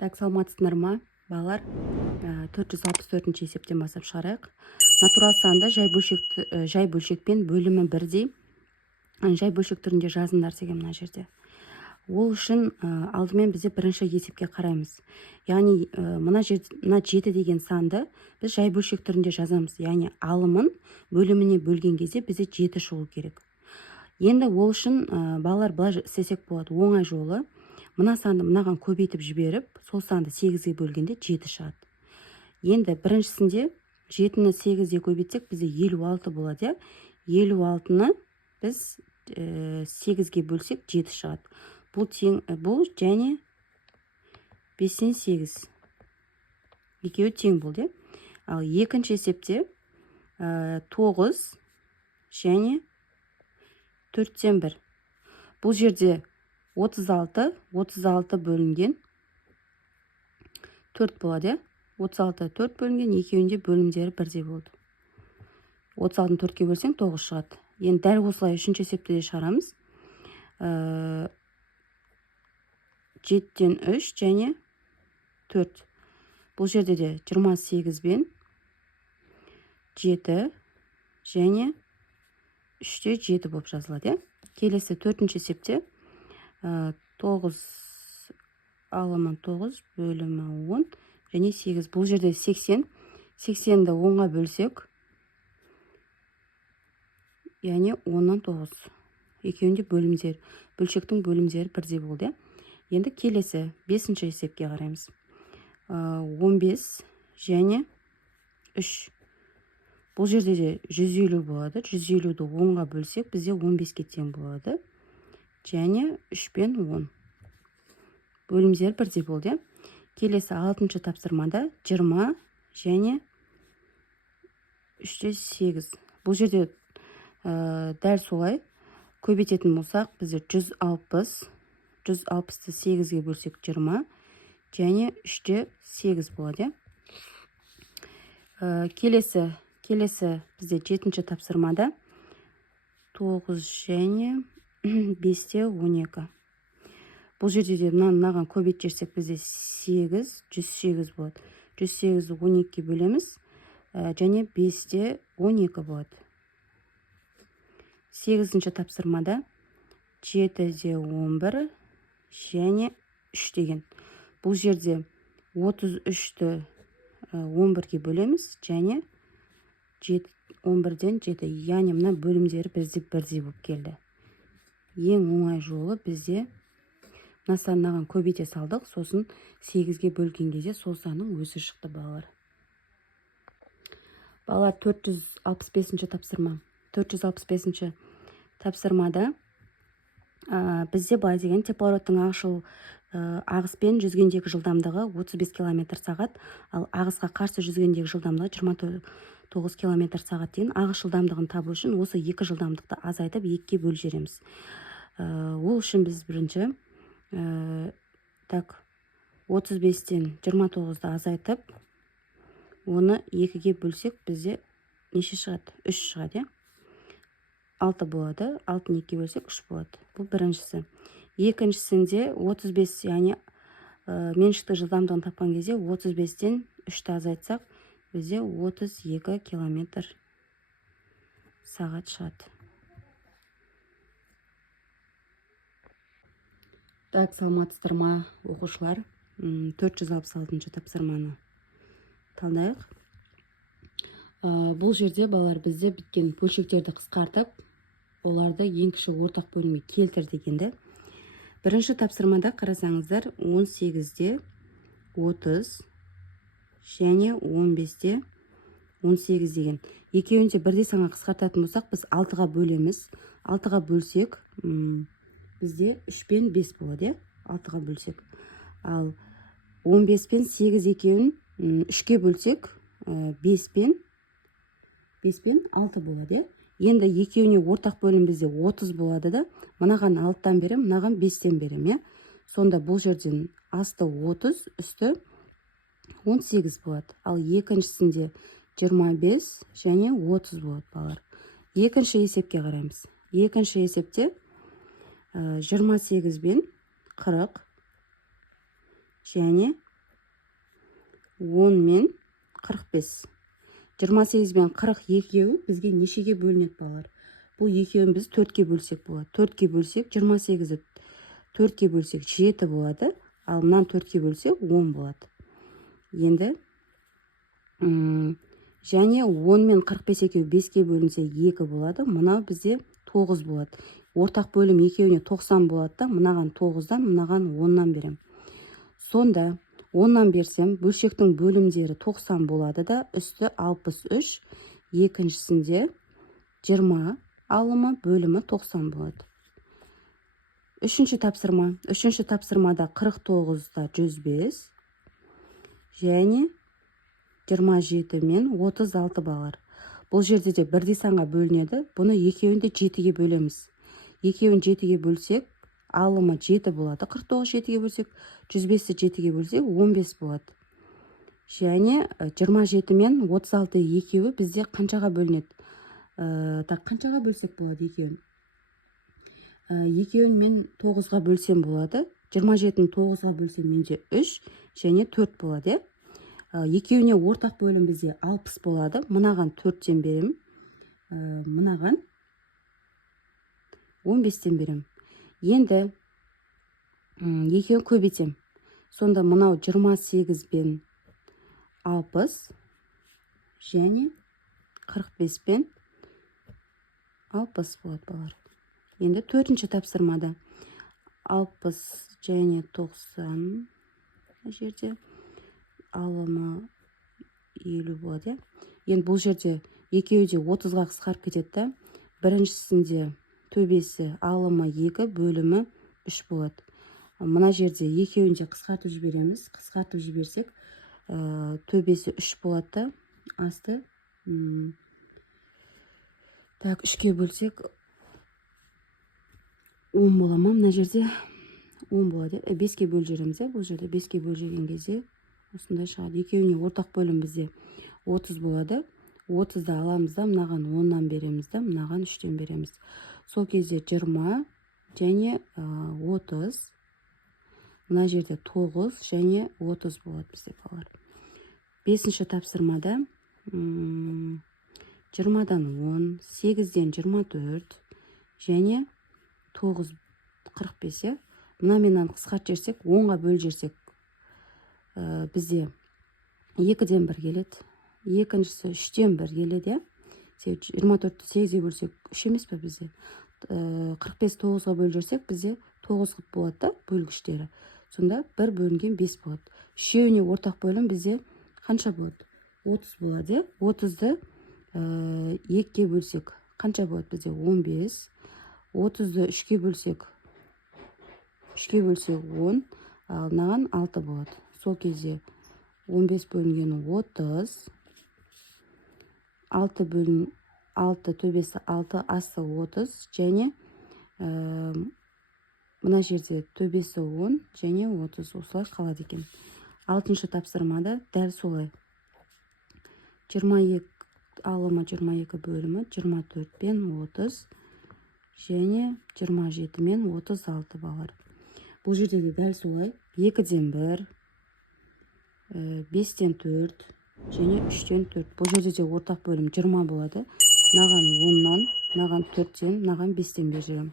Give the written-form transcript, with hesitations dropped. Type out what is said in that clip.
Так, саламатсыздар ма, балалар? 464 есептен бастап шығарайық. Натурал санды жай бөлшекпен бөлімі бірдей жай бөлшек түрінде жазыңдар деген мына жерде. Ол үшін алдымен бізде бірінші есепке қараймыз. Яғни мына 7 деген санды біз жай бөлшек түрінде жазамыз. Яғни алымын бөліміне бөлген кезде бізде 7 шығу керек. Енді ол үшін балалар былай істесек болады. Оңай жолы. Мына санды мынаған көбейтіп жіберіп, сол санды 8-ге бөлгенде 7 шығады. Енді біріншісінде 7-ні 8-ге көбейтсек, бізде 56 болады. 56-ны біз 8-ге бөлсек 7 шығады. Бұл және 5-тен 8. Екеуі тең болды. Ал екінші есепте 9 және 4-тен 1. Бұл жерде 36 бөлінген 4 болады. 36 4 бөлінген, екеуінде бөлімдері бірдей болды. 36-ны 4-ке бөлсең 9 шығады. Енді дәл осылай үшінші есепте де шығарамыз. 7-тен 3 және 4. Бұл жерде де 28 бен 7 және 3-те 7 болып жазылады. Келесі төртінші есепте 9 алымы 9 бөлімі 10 және 8. Бұл жерде 80. 80-ді 10-ға бөлсек, яғни 10-нан 9. Екеуінде бөлшектің бөлімдері бірдей болды. Енді келесі 5-ші есепке қараймыз. 15 және 3. Бұл жерде де 150 болады. 150-ді 10-ға бөлсек, бізде 15-ке тең болады. Және 3 пен 10. Бөлімдері бірдей болды. Келесі 6-шы тапсырмада 20 және 3-те 8. Бұл жерде дәл солай көбейтетін болсақ, бізде 160. 160-ты 8-ге бөлсек 20 және 3-те 8 болады. Келесі бізде 7-ші тапсырмада 9 және 5-те 12. Бұл жерде де мынаған көбейт жерсек, бізде 108 болады. 108-ді 12-ге бөлеміз, және 5-те 12 болады. 8-ші тапсырмада 7-де 11 және 3 деген. Бұл жерде 33-ті 11-ге бөлеміз, және 11-ден 7. Яғни мына бөлімдері бірдей болып келді. Ең оңай жолы бізде мына саннаған көбейте салдық, сосын 8-ге бөлген кезде сол санның өзі шықты, балалар. Балалар 465-ші тапсырма. 465-ші тапсырмада бізде былай деген теплородтың ағыспен жүзгендегі жылдамдығы 35 км/сағат, ал ағысқа қарсы жүзгендегі жылдамдығы 29 км/сағат деген ағыс жылдамдығын табу үшін осы екі жылдамдықты азайтып 2-ге бөліп. Ол үшін біз бірінші 35-тен 29-ды азайтып, оны 2-ге бөлсек, бізде неше шығады? 3 шығады. 6 болады. 6-ны 2-ге бөлсек 3 болады. Бұл біріншісі. Екіншісінде 35, яғни меншікті жылдамдығын тапқан кезде 35-тен 3-ті азайтсақ, бізде 32 км/сағат шығады. Так, саламатсыздар ма, оқушылар? 466-шы тапсырманы талдайық. Бұл жерде балалар бізде біткен бөлшектерді қысқартып, оларды ең кіші ортақ бөлімге келтір дегенді. Бірінші тапсырмада қарасаңыздар, 18-де 30 және 15-де 18 деген. Екеуінде бірдей санға қысқартатын болсақ, біз 6-ға бөлеміз. 6-ға бөлсек, бізде 3 пен 5 болады. 6-ға бөлсек. Ал 15 пен 8 екеуін 3-ке бөлсек, 5 пен 6 болады. Енді екеуіне ортақ бөлім бізде 30 болады да, мынаған 6-тан берем, мынаған 5-тен берем. Сонда бұл жерден асты 30, үсті 18 болады. Ал екіншісінде 25 және 30 болады, балалар. Екінші есепке қараймыз. Екінші есепте 28 бен 40 және 10 мен 45. 28 мен 40 екеуі бізге нешеге бөлінеді балалар? Бұл екеуін біз 4-ке бөлсек болады. 4-ке бөлсек 28-ді 4-ке бөлсек 7 болады. Ал мынаны 4-ке бөлсек 10 болады. Енді және 10 мен 45 екеуі 5-ке бөлінсе 2 болады. Мынау бізде 9 болады. Ортақ бөлім екеуіне 90 болады да, мынаған 9-дан, мынаған 10-нан берем. Сонда 10-нан берсем, бөлшектің бөлімдері 90 болады да, үсті 63, екіншісінде 20 алымы бөлімі 90 болады. Үшінші тапсырма. Үшінші тапсырмада 49-да 105 және 27 мен 36 балар. Бұл жерде де бірдей санға бөлінеді. Бұны екеуінде 7-ге бөлеміз. Екеуін 7-ге бөлсек, алымы 7 болады. 49 7-ге бөлсек, 105-ті 7-ге бөлсек, 15 болады. Және 27 мен 36 екеуі бізде қаншаға бөлінеді? Қаншаға бөлсек болады екеуін? Екеуін мен 9-ға бөлсем болады. 27-ні 9-ға бөлсем менде 3 және 4 болады. Екеуіне ортақ бөлім бізде 60 болады. Мынаған 4-тен берем. Мынаған 15-тен берем. Енді екеуін көбейтем. Сонда мынау 28 бен 60 және 45 бен 60 болады балар. Енді 4-ші тапсырмада 60 және 90 жерде алымы 50 болады. Енді бұл жерде екеуі де 30-ға қысқарып кетеді. Біріншісінде төбесі алымы 2, бөлімі 3 болады. Мына жерде екеуінде қысқартып жібереміз. Қысқартып жіберсек, төбесі 3 болады. Асты 3-ке бөлсек 10 бола ма? Мына жерде 10 болады. 5-ке бөл жеріміз. Бұл жерде 5-ке бөл жерген кезде осындай шығады. Екеуіне ортақ бөлім бізде 30 болады. 30-ды аламыз да, мынаған 10-нан береміз да, мынаған 3-тен береміз. Сол кезде 20 және 30. Мына жерде 9 және 30 болады бізде балар. 5-ші тапсырмада 20-дан 10, 8-ден 24 және 9 45. Мына менен қысқарт жерсек, 10-ға бөл жерсек, бізде 2-ден 1 келеді. Екіншісі 3-тен 1 келеді. 24-ті 8-ге бөлсек 3 емес пе бізде? 45 9-ға бөл жерсек, бізде 9 болады да, бөлгіштері. Сонда 1 бөлінген 5 болады. Үшеуіне ортақ бөлім бізде қанша болады? 30 болады. 30-ды 2-ге бөлсек қанша болады бізде? 15. 30-ды 3-ге бөлсек 10, ал мынаған 6 болады. Сол кезде 15 бөлінген 30, 6 төбесі 6, асты 30 және мына жерде төбесі 10 және 30 осылай қалады екен. 6-шы тапсырмада дәл солай. 22 алымы 22 бөлімі 24 пен 30 және 27 мен 36 балар. Бұл жерде де дәл солай. 2-ден 1, 5-тен 4 және 3-тен 4. Бұл жерде де ортақ бөлім 20 болады. Мынаған 10-нан, мынаған 4-тен, мынаған 5-тен бер жерім.